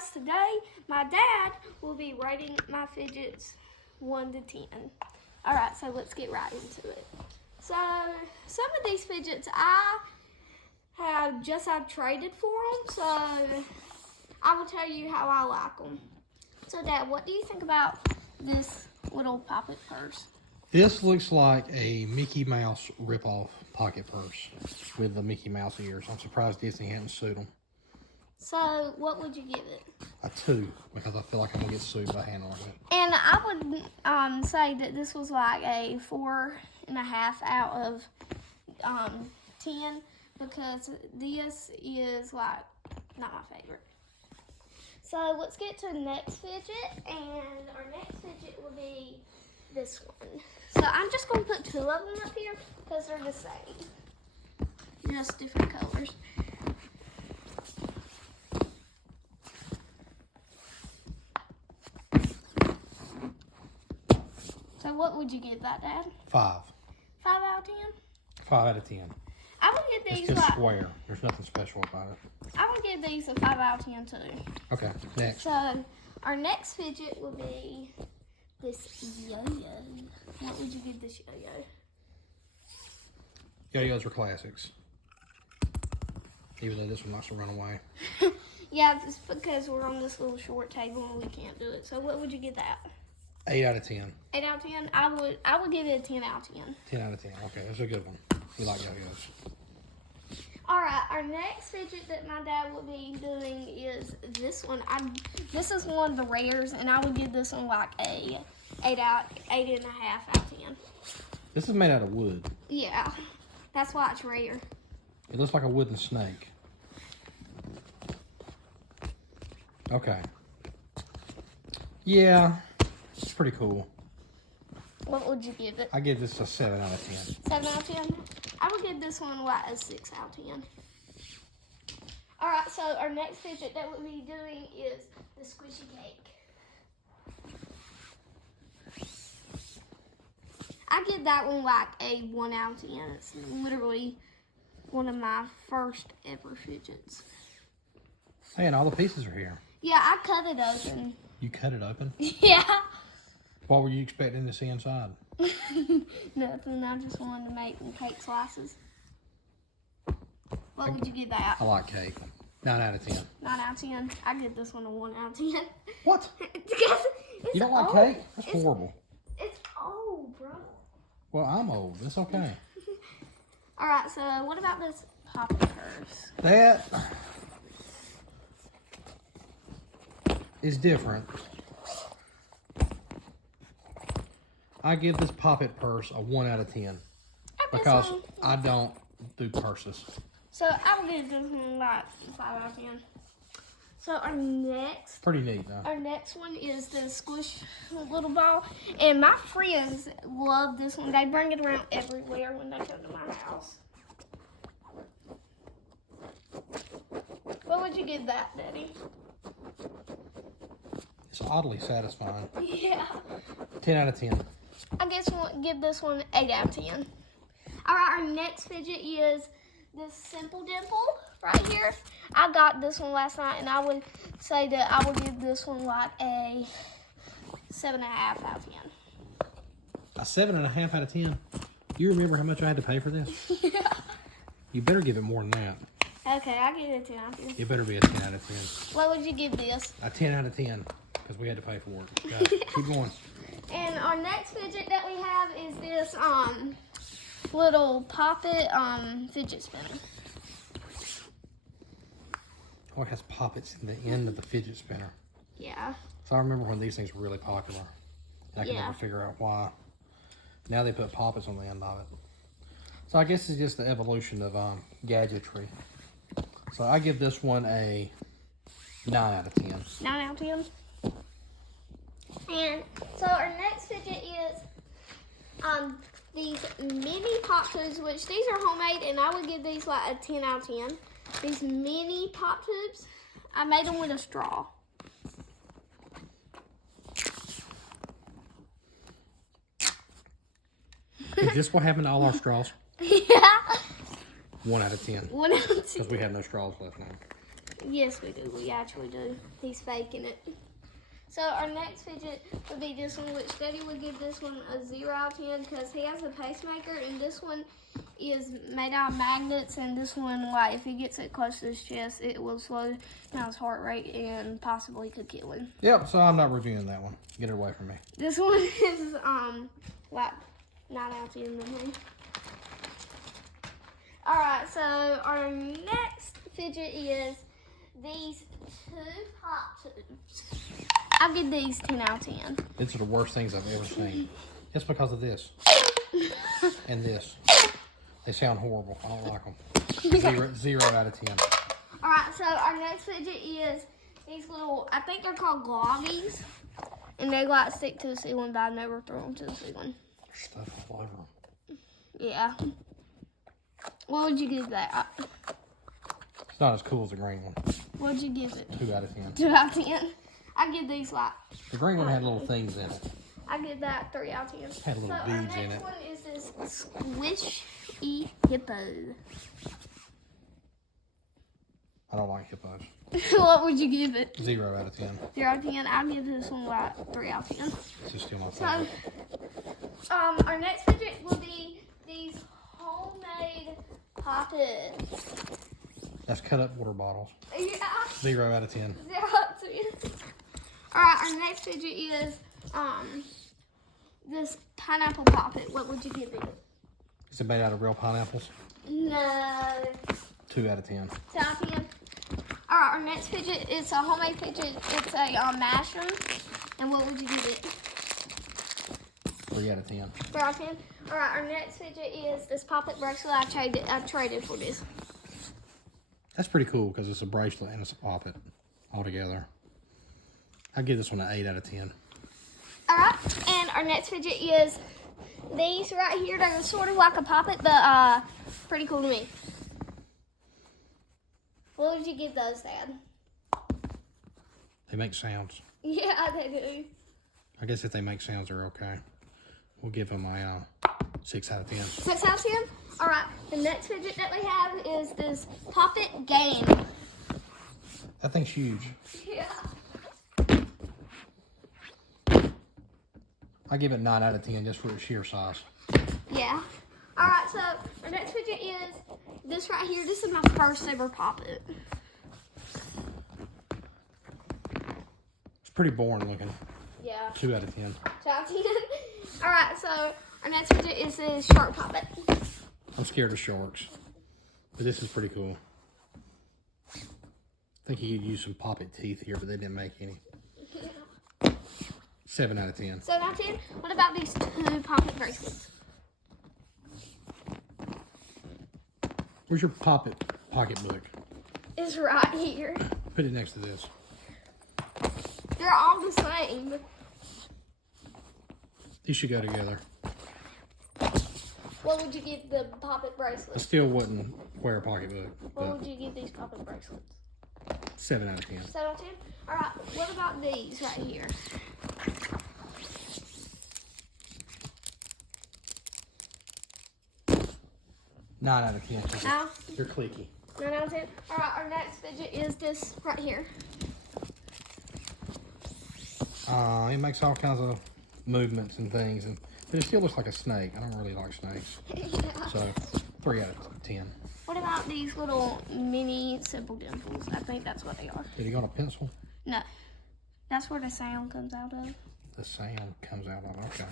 guys, today my dad will be rating my fidgets 1 to 10. Alright, so let's get right into it. So, some of these fidgets I've traded for them, so I will tell you how I like them. So Dad, what do you think about this little pocket purse? This looks like a Mickey Mouse ripoff pocket purse with the Mickey Mouse ears. I'm surprised Disney hadn't sued them. So, what would you give it? A 2, because I feel like I'm going to get sued by handling it. And I would say that this was like a 4.5 out of 10, because this is like not my favorite. So let's get to the next fidget, and our next fidget will be this one. So I'm just going to put 2 of them up here because they're the same, just different colors. So what would you give that, Dad? 5. 5 out of 10? 5 out of 10. I would give these It's just square. There's nothing special about it. I would give these a 5 out of 10 too. Okay, next. So our next fidget will be this yo-yo. What would you give this yo-yo? Yo-yos are classics. Even though this one likes to run away. Yeah, it's because we're on this little short table and we can't do it. So what would you give that? 8 out of 10. 8 out of 10? I would give it a 10 out of 10. 10 out of 10. Okay, that's a good one. We like yo-yos. Alright, our next fidget that my dad will be doing is this one. This is one of the rares, and I would give this one like a 8.5 out of 10. This is made out of wood. Yeah, that's why it's rare. It looks like a wooden snake. Okay. Yeah, it's pretty cool. What would you give it? I give this a 7 out of 10. 7 out of 10? I would give this one like a 6 out of 10. Alright, so our next fidget that we'll be doing is the squishy cake. I give that one like a 1 out of 10. It's literally one of my first ever fidgets. Hey, and all the pieces are here. Yeah, I cut it open. You cut it open? Yeah. What were you expecting to see inside? Nothing. I just wanted to make some cake slices. What would you give that? I like cake. 9 out of 10. 9 out of 10. I give this one a 1 out of 10. What? It's You don't like old. cake? That's horrible. It's old, bro. Well, I'm old. It's okay. All right, so what about this poppy purse? That is different. I give this poppet purse a 1 out of 10 because I don't do purses. So I will give this one like 5 out of 10. So our next, Pretty neat though. Our next one is the Squish little ball, and my friends love this one. They bring it around everywhere when they come to my house. What would you give that, Daddy? It's oddly satisfying. Yeah. 10 out of 10. I guess we'll give this one 8 out of 10. All right, our next fidget is this Simple Dimple right here. I got this one last night, and I would say that I would give this one like a 7.5 out of 10. A 7.5 out of 10. You remember how much I had to pay for this? Yeah. You better give it more than that. Okay, I'll give it a 10 out of 10. It better be a 10 out of 10. What would you give this? A 10 out of 10 because we had to pay for it. Got it. Keep going. And our next fidget that we have is this little poppet fidget spinner. Oh, it has poppets in the end of the fidget spinner. Yeah. So I remember when these things were really popular. And I could never figure out why. Now they put poppets on the end of it. So I guess it's just the evolution of gadgetry. So I give this one a 9 out of 10. 9 out of 10. And so our next fidget is these mini pop tubes, which these are homemade, and I would give these like a 10 out of 10. These mini pop tubes, I made them with a straw. Is this what happened to all our straws? Yeah. 1 out of 10. 1 out of 10. Because we have no straws left now. Yes, we do. We actually do. He's faking it. So our next fidget would be this one, which Daddy would give this one a 0 out of 10 because he has a pacemaker, and this one is made out of magnets, and this one, like, if he gets it close to his chest, it will slow down his heart rate and possibly could kill him. Yep, so I'm not reviewing that one. Get it away from me. This one is, like, 9 out of 10 to me. Alright, so our next fidget is these 2 pop tubes. I'll give these 10 out of 10. These are the worst things I've ever seen. It's because of this. And this. They sound horrible. I don't like them. 0 out of 10. Alright, so our next fidget is these little, I think they're called Globbies. And they like stick to the ceiling, but I never throw them to the ceiling. There's stuff all over them. Yeah. What would you give that? It's not as cool as the green one. What would you give it? 2 out of 10. 2 out of 10. I give these like. The green one had little things in it. I give that 3 out of 10. Had little beads in it. Our next one is this Squish hippo. I don't like hippos. What would you give it? 0 out of 10. 0 out of 10. I'll give this one like 3 out of 10. This is still my So, favorite. our next fidget will be these homemade poppets. That's cut up water bottles. Yeah. 0 out of 10. 0 out of 10. Alright, our next fidget is this pineapple poppet. What would you give it? Is it made out of real pineapples? No. 2 out of 10. 2 out of 10. Alright, our next fidget is a homemade fidget. It's a mushroom. And what would you give it? 3 out of 10. 3 out of 10. Alright, our next fidget is this poppet bracelet. I traded for this. That's pretty cool because it's a bracelet and it's a poppet all together. I'll give this one an 8 out of 10. Alright, and our next fidget is these right here. They're sort of like a poppet, but pretty cool to me. What would you give those, Dad? They make sounds. Yeah, they do. I guess if they make sounds, they're okay. We'll give them a 6 out of 10. 6 out of 10? Alright, the next fidget that we have is this poppet game. That thing's huge. Yeah. I give it 9 out of 10 just for its sheer size. Yeah. Alright, so our next fidget is this right here. This is my first ever poppet. It's pretty boring looking. Yeah. 2 out of 10. 2 out of 10. Alright, so our next fidget is this shark poppet. I'm scared of sharks, but this is pretty cool. I think you could use some poppet teeth here, but they didn't make any. 7 out of 10. 7 out of 10. What about these 2 poppet bracelets? Where's your pocketbook? It's right here. Put it next to this. They're all the same. These should go together. What would you give the poppet I bracelets? still wouldn't wear a pocketbook. What would you give these poppet bracelets? 7 out of 10. 7 out of 10? Alright, what about these right here? Nine out of 10. Now? You're cliquey. 9 out of 10? Alright, our next fidget is this right here. It makes all kinds of movements and things, but it still looks like a snake. I don't really like snakes. Yeah. So, 3 out of 10. What about these little mini simple dimples? I think that's what they are. Did he got a pencil? No. That's where the sound comes out of. The sound comes out of it.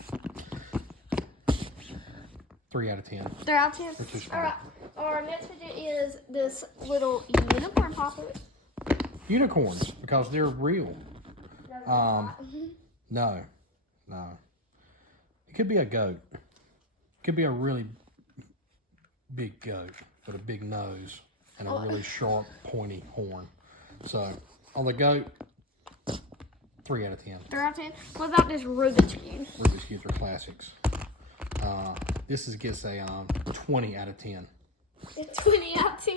Okay. 3 out of 10. 3 out of 10? They're too small. Alright, our next fidget is this little unicorn poppet. Unicorns, because they're real. No. It could be a goat. It could be a really big goat with a big nose and a really sharp, pointy horn. So, on the goat, 3 out of 10. 3 out of 10? What about this Rubik's Cube? Rubik's Cubes are classics. This gets a 20 out of 10. 20 out of 10.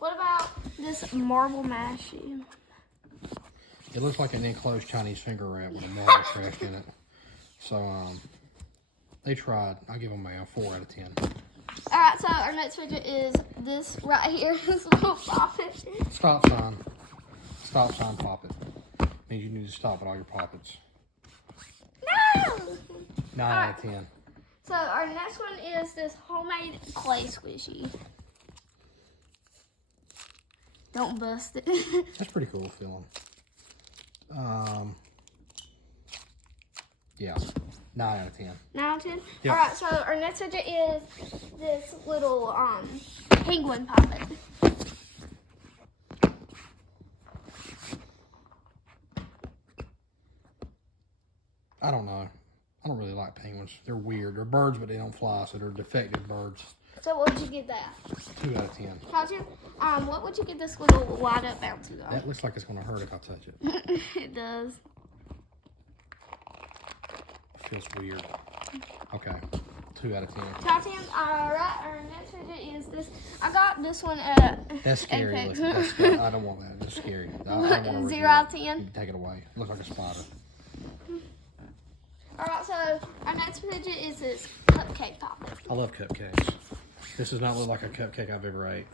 What about this marble mashie? It looks like an enclosed Chinese finger wrap with a marble crashed in it. So, they tried. I'll give them a 4 out of 10. Alright, so our next fidget is this right here, this little poppet. Stop sign. stop sign poppet. Means you need to stop at all your poppets. No! 9 out of 10. So our next one is this homemade clay squishy. Don't bust it. That's pretty cool feeling. Yeah, 9 out of 10. 9 out of 10? Yep. Alright, so our next subject is this little penguin poppet. I don't know. I don't really like penguins. They're weird. They're birds, but they don't fly, so they're defective birds. So what would you give that? 2 out of 10. How'd you? What would you give this little wide up bouncy guy? That looks like it's going to hurt if I touch it. It does. It feels weird. Okay. 2 out of 10. 2 out of 10. Alright, our next subject is this. I got this one at That's scary. Apex. Look, that's scary. I don't want that. That's scary. I don't want to 0 out of 10. You can take it away. It looks like a spider. Alright, so our next subject is this cupcake pocket. I love cupcakes. This does not look like a cupcake I've ever ate.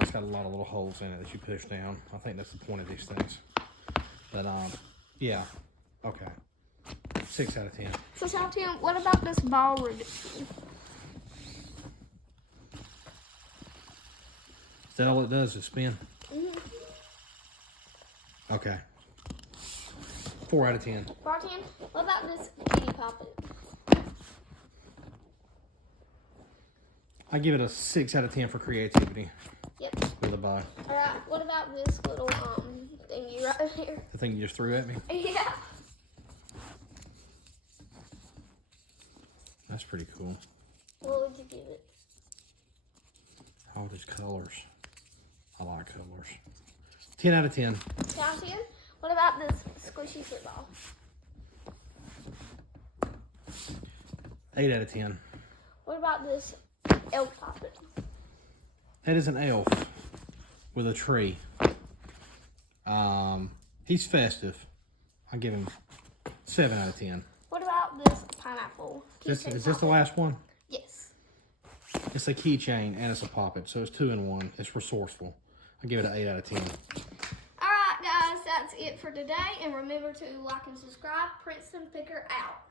It's got a lot of little holes in it that you push down. I think that's the point of these things. But, yeah. Okay. 6 out of 10. So, Tim, what about this ball ribbon? Is that all it does is spin? Mm-hmm. Okay. 4 out of 10. 4 out of 10. What about this kitty poppet? I give it a 6 out of 10 for creativity. Yep. With a bye. Alright, what about this little thingy right here? The thing you just threw at me? Yeah. That's pretty cool. What would you give it? All these colors. I like colors. 10 out of 10. 10 out of 10? What about this squishy football? 8 out of 10. What about this elf poppet? That is an elf with a tree. He's festive. I give him 7 out of 10. What about this pineapple? Is keychain this the poppet? last one? Yes. It's a keychain and it's a poppet, so it's 2 in 1. It's resourceful. I give it an 8 out of 10. Alright guys, that's it for today. And remember to like and subscribe. Princeton Picker out.